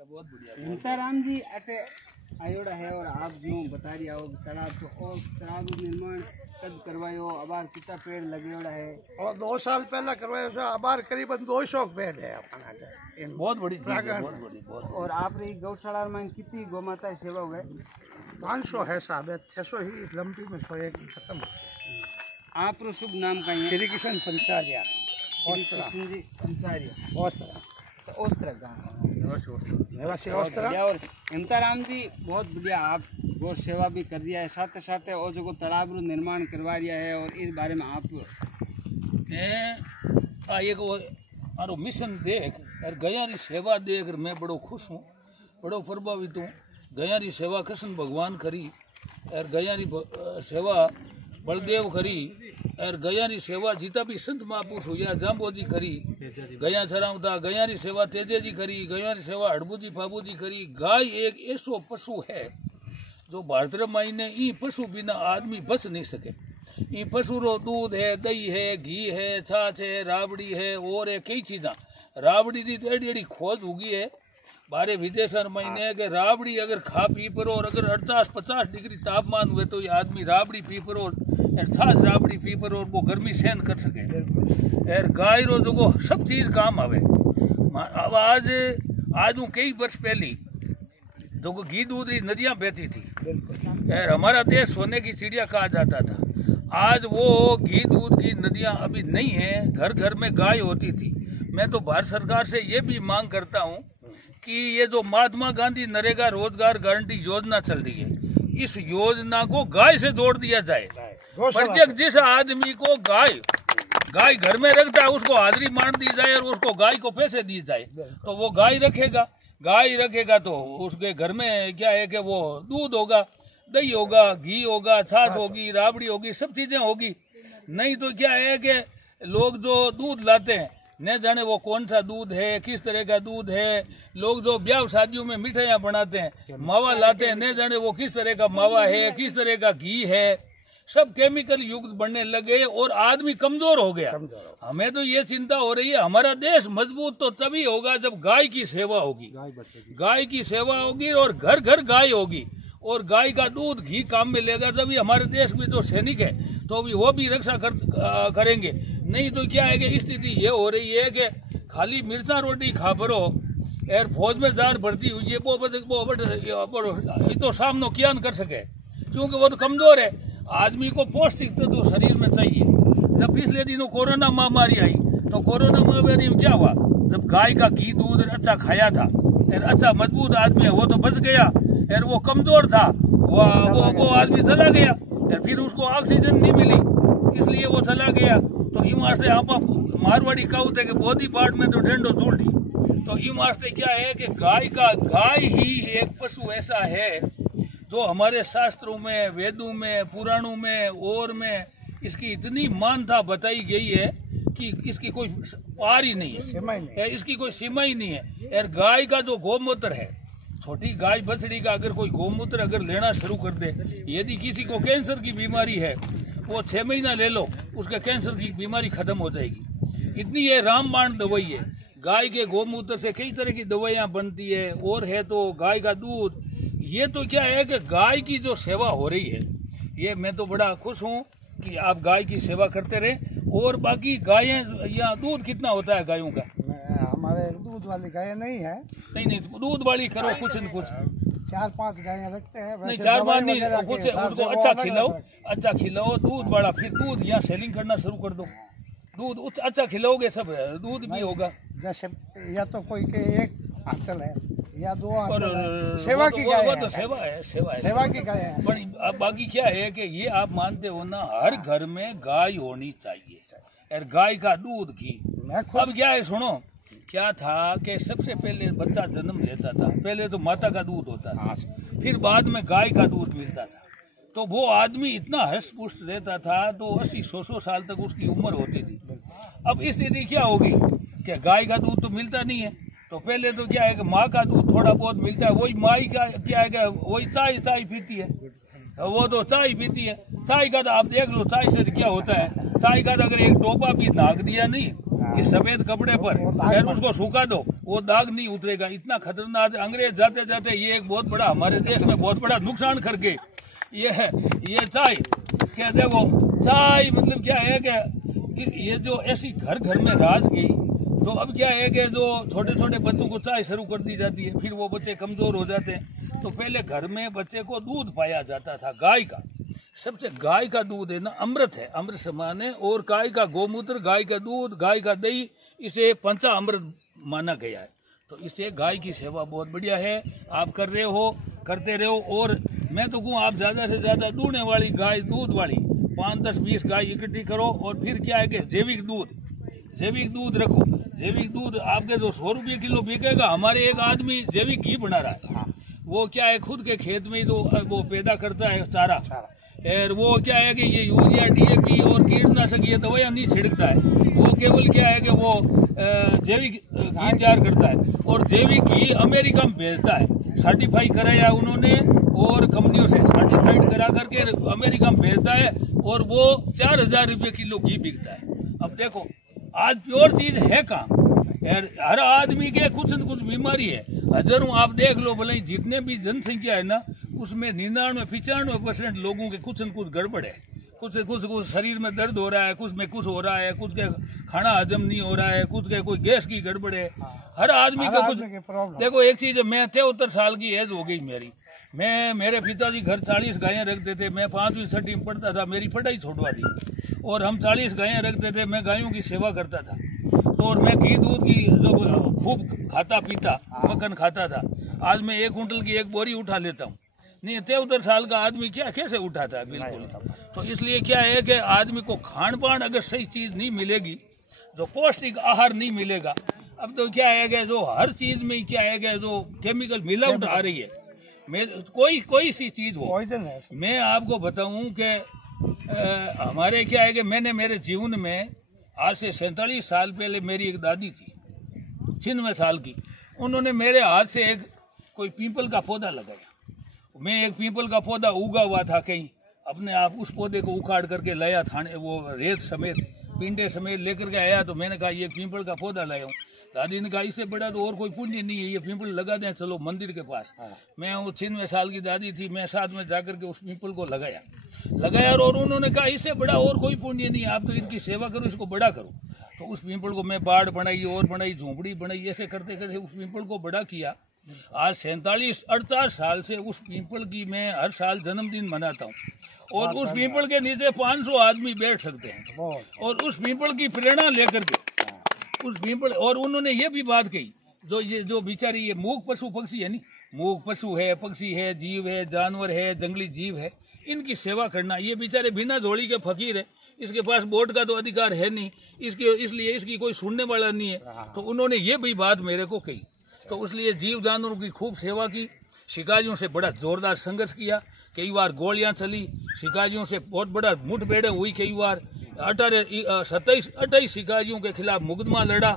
बहुत बढ़िया। हिंसाराम जी अटे आयोड़ा है और आप जो बता रही हो तालाब तो और तालाब निर्माण कब करवायो अबार कितना पेड़ लगेड़ा है और 2 साल पहले करवायो से अबार करीबन 200 पेड़ है अपना बहुत बड़ी चीज है, बहुत बड़ी बहुत। और आप रही गौशाला में कितनी गौमाता सेवा हुए 500 है साहब 600 ही लंबी में 101 खत्म। आप शुभ नाम का है श्री कृष्ण पंचारिया श्री कृष्ण जी पंचारिया ओस्त्र गाँव निवासी ओस्त्र। और हिंसाराम जी बहुत बढ़िया आप गौ सेवा भी कर दिया है साथ साथ और जो तालाब निर्माण करवा दिया है और इस बारे में आप एक आरो मिशन देख और गया री सेवा देख मैं बड़ो खुश हूँ, बड़ो प्रभावित हूँ। गया री सेवा कृष्ण भगवान करी और गया री सेवा बलदेव करी और गया री सेवा जीता भी संत महापुरुष हुआ जाम्बो जी करी, गया छरावता गया री सेवा तेजे जी करी, गया री सेवा हड़बू जी फाबू जी करी। गाय एक ऐसो पशु है जो भारत महीने ई पशु बिना आदमी बच नहीं सके। ई पशु रो दूध है, दही है, घी है, छाछ है, राबड़ी है और है कई चीजा। राबड़ी की एडी एडी खोज होगी है बारे विदेशर महीने के राबड़ी अगर खा पी परो और अगर 48-50 डिग्री तापमान हुए तो ये आदमी राबड़ी पी परो और छाछ राबड़ी पी परो और वो गर्मी सहन कर सके। और गाय रो जो सब चीज काम आवे। अब आज कई वर्ष पहली जो घी दूध नदियां बहती थी और हमारा देश सोने की चिड़िया कहा जाता था। आज वो घी दूध की नदियां अभी नहीं है, घर घर में गाय होती थी। मैं तो भारत सरकार से ये भी मांग करता हूँ कि ये जो महात्मा गांधी नरेगा रोजगार गारंटी योजना चल रही है इस योजना को गाय से जोड़ दिया जाए। प्रत्येक जिस आदमी को गाय घर में रखता है उसको हाजिरी मान दी जाए और उसको गाय को पैसे दिए जाए तो वो गाय रखेगा तो उसके घर में क्या है कि वो दूध होगा, दही होगा, घी होगा, छाछ होगी, राबड़ी होगी, सब चीजें होगी। नहीं तो क्या है कि लोग जो दूध लाते हैं न जाने वो कौन सा दूध है, किस तरह का दूध है। लोग जो ब्याह शादियों में मिठाइयाँ बनाते हैं मावा लाते हैं न जाने वो किस तरह का मावा है, किस तरह का घी है। सब केमिकल युक्त बनने लगे और आदमी कमजोर हो गया। हमें तो ये चिंता हो रही है हमारा देश मजबूत तो तभी होगा जब गाय की सेवा होगी, गाय की सेवा होगी और घर घर गाय होगी और गाय का दूध घी काम में लेगा। जब हमारे देश में जो सैनिक है तो भी वो भी रक्षा करेंगे। नहीं तो क्या है कि स्थिति ये हो रही है कि खाली मिर्चा रोटी खा परो और फौज में जार भर्ती हुई है वो तो सामना क्या न कर सके क्योंकि वो तो कमजोर है। आदमी को पौष्टिक तो शरीर में चाहिए। जब पिछले दिनों कोरोना महामारी आई तो कोरोना महामारी में क्या हुआ, जब गाय का घी दूध अच्छा खाया था और अच्छा मजबूत आदमी है वो तो बच गया और वो कमजोर था वो आदमी चला गया और फिर उसको ऑक्सीजन नहीं मिली इसलिए वो चला गया। तो यूं वास्ते आप मारवाड़ी कहते हैं कि बोधी पार्ट में तो डेंडो झूल दी। तो यूं वास्ते क्या है कि गाय ही एक पशु ऐसा है जो हमारे शास्त्रों में, वेदों में, पुराणों में और में इसकी इतनी मान्यता बताई गई है कि इसकी कोई पार ही नहीं है, इसकी कोई सीमा ही नहीं है। और गाय का जो गोमूत्र है, छोटी गाय बछड़ी का अगर कोई गोमूत्र अगर लेना शुरू कर दे, यदि किसी को कैंसर की बीमारी है वो 6 महीना ले लो उसके कैंसर की बीमारी खत्म हो जाएगी। इतनी ये रामबाण दवाई है। गाय के गोमूत्र से कई तरह की दवाइयाँ बनती है और है तो गाय का दूध। ये तो क्या है कि गाय की जो सेवा हो रही है ये मैं तो बड़ा खुश हूँ कि आप गाय की सेवा करते रहे। और बाकी गायें यहाँ दूध कितना होता है गायों का? हमारे दूध वाली गाय नहीं है। नहीं दूध वाली करो कुछ न कुछ 4-5 गायें रखते हैं। नहीं 4-5 नहीं, कुछ उसको अच्छा खिलाओ दूध बड़ा, फिर दूध यहाँ सेलिंग करना शुरू कर दो। दूध अच्छा खिलाओगे सब दूध भी होगा। जैसे या तो कोई के एक आंचल है या 2 आंचल है, सेवा की गाय है, तो सेवा की गाय है। पर बाकी क्या है कि ये आप मानते हो ना हर घर में गाय होनी चाहिए और गाय का दूध घी। अब क्या है सुनो, क्या था कि सबसे पहले बच्चा जन्म लेता था पहले तो माता का दूध होता था, फिर बाद में गाय का दूध मिलता था तो वो आदमी इतना हष्ट पुष्ट रहता था तो 80-100 साल तक उसकी उम्र होती थी। अब स्थिति क्या होगी कि गाय का दूध तो मिलता नहीं है तो पहले तो क्या है कि माँ का दूध थोड़ा बहुत मिलता है। वही माँ का क्या है कि वही चाय पीती है, वो तो चाय पीती है। चाय का तो आप देख लो चाय से क्या होता है, चाय का तो अगर एक टोपा भी नाक दिया नहीं इस सफेद कपड़े पर फिर उसको सूखा दो वो दाग नहीं उतरेगा। इतना खतरनाक अंग्रेज जाते जाते ये एक बहुत बड़ा हमारे देश में बहुत बड़ा नुकसान करके ये चाय क्या देखो, चाय मतलब क्या है कि ये जो ऐसी घर घर में राज गई, तो अब क्या है कि जो छोटे छोटे बच्चों को चाय शुरू कर दी जाती है, फिर वो बच्चे कमजोर हो जाते हैं। तो पहले घर में बच्चे को दूध पाया जाता था गाय का, सबसे गाय का दूध है ना अमृत है, अमृत समान है। और गाय का गोमूत्र, गाय का दूध, गाय का दही, इसे पंचा अमृत माना गया है। तो इससे गाय की सेवा बहुत बढ़िया है, आप कर रहे हो, करते रहो। और मैं तो कहूँ आप ज्यादा से ज्यादा दूधने वाली गाय, दूध वाली 5, 10, 20 गाय इकट्ठी करो। और फिर क्या है कि जैविक दूध रखो। जैविक दूध आपके जो 100 रुपये किलो बिकेगा, हमारे एक आदमी जैविक घी बना रहा है। वो क्या है खुद के खेत में ही तो वो पैदा करता है चारा, और वो क्या है कि ये यूरिया, DAP और कीटनाशक ये दवाइयाँ नहीं छिड़कता है। वो केवल क्या है कि वो जैविक घी तैयार करता है, और जैविक घी अमेरिका में भेजता है, सर्टिफाई कराया उन्होंने और कंपनियों से सर्टिफाइड करा करके अमेरिका में भेजता है, और वो 4000 रुपये किलो घी बिकता है। अब देखो आज प्योर चीज है कहाँ? हर आदमी के कुछ न कुछ बीमारी है। हजारों आप देख लो, भले जितने भी जनसंख्या है ना, उसमें 99-95% लोगों के कुछ न कुछ गड़बड़ है। कुछ शरीर में दर्द हो रहा है, कुछ में कुछ हो रहा है, कुछ के खाना हजम नहीं हो रहा है, कुछ के कोई गैस की गड़बड़ है। हर आदमी का कुछ। देखो एक चीज है, मैं 73 साल की एज हो गई मेरी। मेरे पिताजी घर 40 गायें रखते थे। मैं 5वीं 6वीं में पढ़ता था, मेरी पढ़ाई छोड़वा दी, और हम 40 गायें रखते थे। मैं गायों की सेवा करता था, तो और मैं घी दूध की जो खूब खाता पीता, मक्खन खाता था। आज मैं 1 कुंटल की 1 बोरी उठा लेता हूँ। नहीं 73 साल का आदमी क्या कैसे उठाता है? बिल्कुल। तो इसलिए क्या है कि आदमी को खान पान अगर सही चीज नहीं मिलेगी, जो पौष्टिक आहार नहीं मिलेगा, अब तो क्या है कि जो हर चीज में क्या है कि जो केमिकल मिलावट आ रही है, कोई सी चीज हो। मैं आपको बताऊं कि हमारे क्या है कि मैंने मेरे जीवन में आज से 47 साल पहले मेरी एक दादी थी, 96 साल की। उन्होंने मेरे हाथ से एक कोई पीपल का पौधा लगाया। मैं एक पीपल का पौधा उगा हुआ था कहीं, अपने आप उस पौधे को उखाड़ करके लाया थाने, वो रेत समेत, पिंडे समेत लेकर के आया। तो मैंने कहा ये पीपल का पौधा लाया हूँ। दादी ने कहा इससे बड़ा तो और कोई पुण्य नहीं है, ये पीपल लगा दें, चलो मंदिर के पास। मैं वो 96 साल की दादी थी, मैं साथ में जाकर के उस पीपल को लगाया और उन्होंने कहा इससे बड़ा और कोई पुण्य नहीं है, आप तो इनकी सेवा करो, इसको बड़ा करो। तो उस पीपल को मैं बाड़ बनाई और बनाई, झोंपड़ी बनाई, ऐसे करते करते उस पीपल को बड़ा किया। आज 47-48 साल से उस पीपल की मैं हर साल जन्मदिन मनाता हूँ, और उस पीपल के नीचे 500 आदमी बैठ सकते हैं, और उस पीपल की प्रेरणा लेकर के उस पीपल। और उन्होंने ये भी बात कही, जो बेचारी ये मूक पशु पक्षी है नी, मूक पशु है, पक्षी है, जीव है, जानवर है, जंगली जीव है, इनकी सेवा करना। ये बेचारे बिना झोली के फकीर है, इसके पास वोट का तो अधिकार है नहीं, इसलिए इसकी कोई सुनने वाला नहीं है। तो उन्होंने ये भी बात मेरे को कही। तो इसलिए जीव जानवरों की खूब सेवा की, शिकारियों से बड़ा जोरदार संघर्ष किया, कई बार गोलियां चली, शिकारियों से बहुत बड़ा मुठभेड़ हुई, कई बार 27-28 शिकारियों के खिलाफ मुकदमा लड़ा।